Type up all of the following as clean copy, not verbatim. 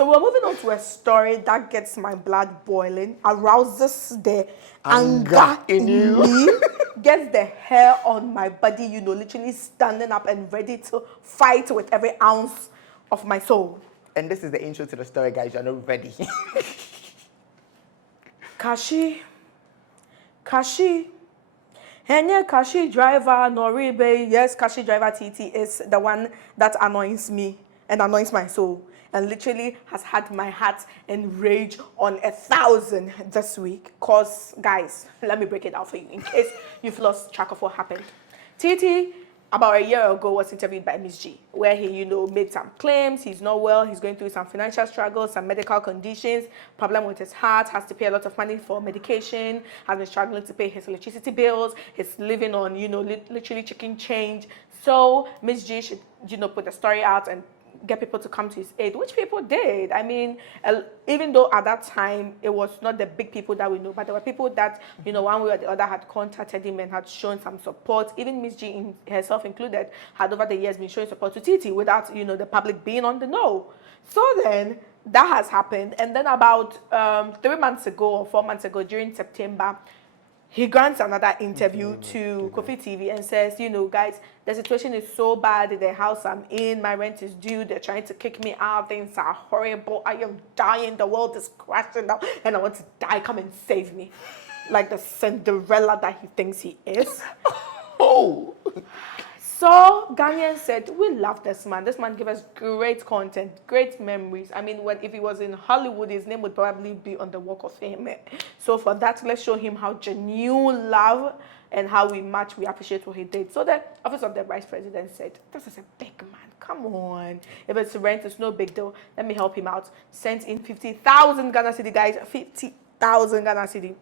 So we're moving on to a story that gets my blood boiling, arouses the anger in me, gets the hair on my body, literally standing up and ready to fight with every ounce of my soul. And this is the intro to the story, guys. You're not ready. Kashi. Henye Kashi driver Noribe. Yes, Kashi driver TT is the one that annoys me and annoys my soul, and literally has had my heart enraged on 1,000 this week. Cause guys, let me break it out for you in case you've lost track of what happened. TT, about a year ago, was interviewed by Miss G, where he, made some claims. He's not well. He's going through some financial struggles, some medical conditions, problem with his heart, has to pay a lot of money for medication, has been struggling to pay his electricity bills. He's living on, literally chicken change. So Miss G should, put the story out and get people to come to his aid, which people did. I mean, even though at that time it was not the big people that we know, but there were people that, one way or the other had contacted him and had shown some support. Even Miss G herself included had over the years been showing support to TT without, the public being on the know. So then that has happened. And then about 3 months ago or 4 months ago, during September, he grants another interview to Kofi TV and says, guys, the situation is so bad. The house I'm in, my rent is due. They're trying to kick me out. Things are horrible. I am dying. The world is crashing down, and I want to die. Come and save me. Like the Cinderella that he thinks he is. Oh! So Ghanaians said, we love this man. This man gave us great content, great memories. I mean, if he was in Hollywood, his name would probably be on the Walk of Fame. So for that, let's show him how genuine love and how we appreciate what he did. So the office of the vice president said, this is a big man. Come on. If it's rent, it's no big deal. Let me help him out. Sent in 50,000 Ghana cedi, guys. 50,000 Ghana cedi.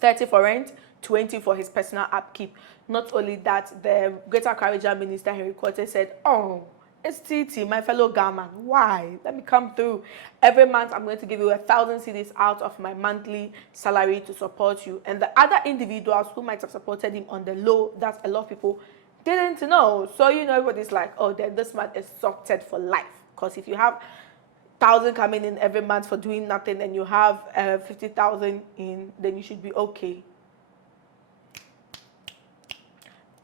30 for rent, 20 for his personal upkeep. Not only that, the Greater Accra Regional Minister Henry Quarter said, oh, it's TT, my fellow Gaman. Why? Let me come through. Every month, I'm going to give you 1,000 cedis out of my monthly salary to support you. And the other individuals who might have supported him on the low, that a lot of people didn't know. So, everybody's like, oh, then this man is sorted for life. Because if you have 1,000 coming in every month for doing nothing and you have 50,000 in, then you should be okay.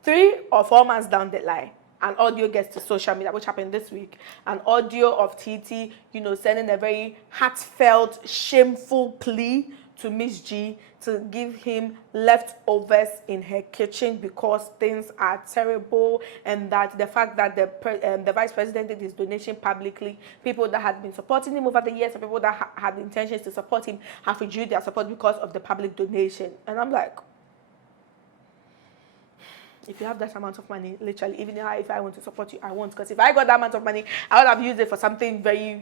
3 or 4 months down the line, an audio gets to social media, which happened this week. An audio of TT, sending a very heartfelt, shameful plea to Miss G to give him leftovers in her kitchen because things are terrible, and that the fact that the vice president did his donation publicly, people that had been supporting him over the years, and people that had intentions to support him have withdrew their support because of the public donation. And I'm like, if you have that amount of money, literally, even if I want to support you, I won't. Because if I got that amount of money, I would have used it for something very,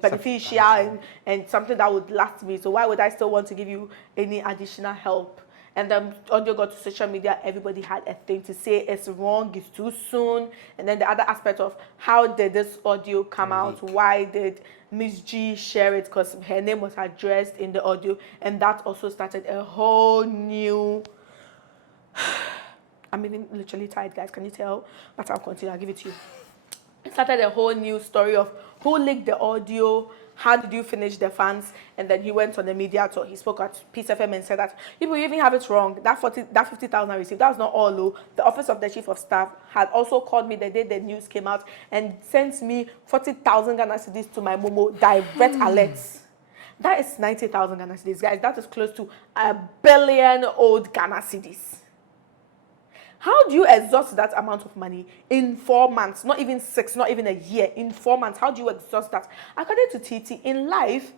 beneficial and something that would last me. So why would I still want to give you any additional help? And then audio got to social media. Everybody had a thing to say. It's wrong. It's too soon. And then the other aspect of how did this audio come out? Why did Miss G share it? Because her name was addressed in the audio. And that also started a whole new... I'm even literally tired, guys. Can you tell? But I'll continue. I'll give it to you. It started a whole new story of who leaked the audio, how did you finish the fans, and then he went on the media tour. He spoke at Peace FM and said that people even have it wrong. That 50,000 I received, that was not all low. The office of the chief of staff had also called me the day the news came out and sent me 40,000 Ghana cedis to my Momo direct alerts. That is 90,000 Ghana cedis, guys. That is close to $1 billion old Ghana cedis. How do you exhaust that amount of money in 4 months? Not even 6, not even a year. In 4 months, how do you exhaust that? According to TT, in life,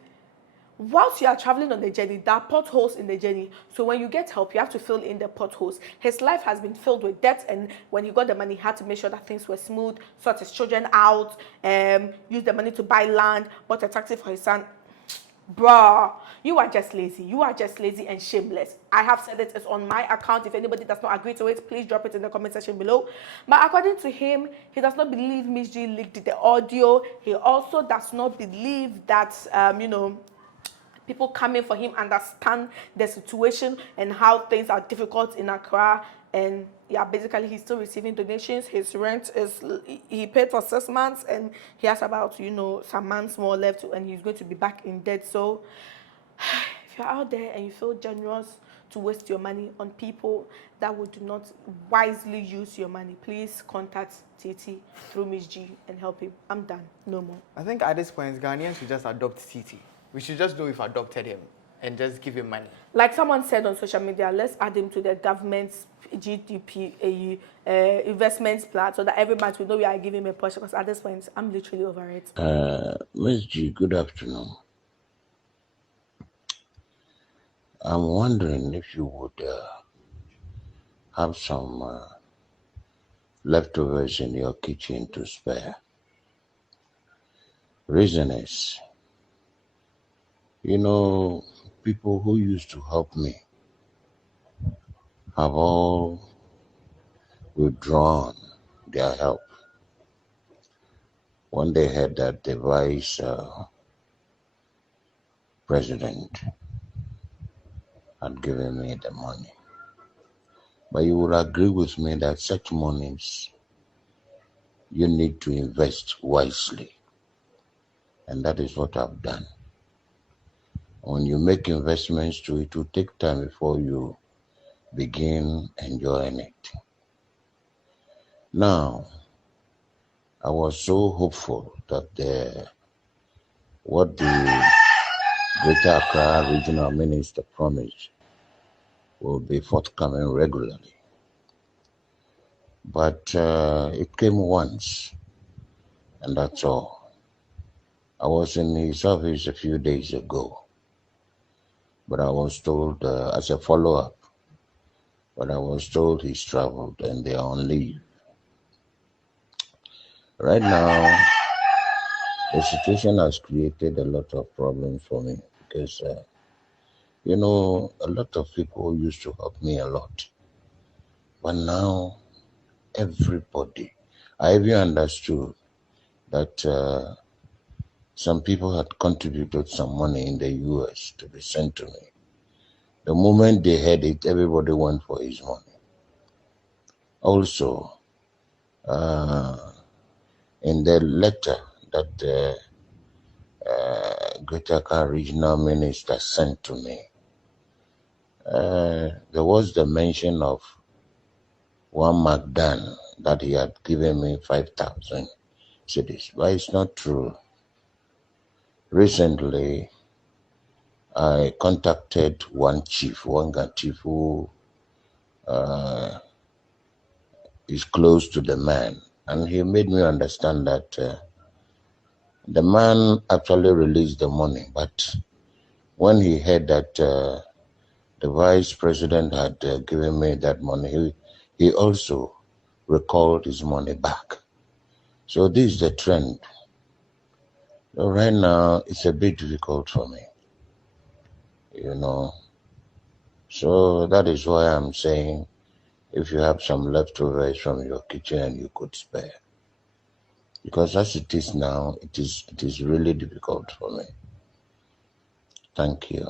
whilst you are traveling on the journey, there are potholes in the journey. So when you get help, you have to fill in the potholes. His life has been filled with debt, and when he got the money, he had to make sure that things were smooth, sort his children out, use the money to buy land, bought a taxi for his son. Bruh, you are just lazy. You are just lazy and shameless. I have said it. It's on my account. If anybody does not agree to it, please drop it in the comment section below. But according to him, he does not believe Miss G leaked the audio. He also does not believe that, people coming for him understand the situation and how things are difficult in Accra. and yeah, basically he's still receiving donations. His rent is, he paid for 6 months, and he has about some months more left, and he's going to be back in debt. So if you're out there and you feel generous to waste your money on people that would not wisely use your money, please contact Titi through Miss G and help him. I'm done. No more. I think at this point, Ghanaians should just adopt Titi. We should just know we've adopted him and just give him money. Like someone said on social media, let's add him to the government's GDP investments plan so that every month we know we are giving him a portion. Because at this point, I'm literally over it. Miss G, good afternoon. I'm wondering if you would have some leftovers in your kitchen to spare. Reason is, people who used to help me have all withdrawn their help when they heard that the vice president had given me the money. But you would agree with me that such monies you need to invest wisely. And that is what I've done. When you make investments to it will take time before you begin enjoying it. Now, I was so hopeful that what the Greater Accra Regional Minister promised will be forthcoming regularly. But it came once, and that's all. I was in his office a few days ago, but I was told, as a follow-up, but I was told he's traveled and they are on leave. Right now, the situation has created a lot of problems for me because, a lot of people used to help me a lot. But now, everybody, I even understood that some people had contributed some money in the US to be sent to me. The moment they had it, everybody went for his money. Also, in the letter that the Greater Accra Regional Minister sent to me, there was the mention of one McDan that he had given me 5,000 cedis, but it's not true. Recently, I contacted one chief who is close to the man, and he made me understand that the man actually released the money, but when he heard that the vice president had given me that money, he also recalled his money back. So this is the trend. So right now, it's a bit difficult for me, So that is why I'm saying, if you have some leftovers from your kitchen and you could spare. Because as it is now, it is really difficult for me. Thank you.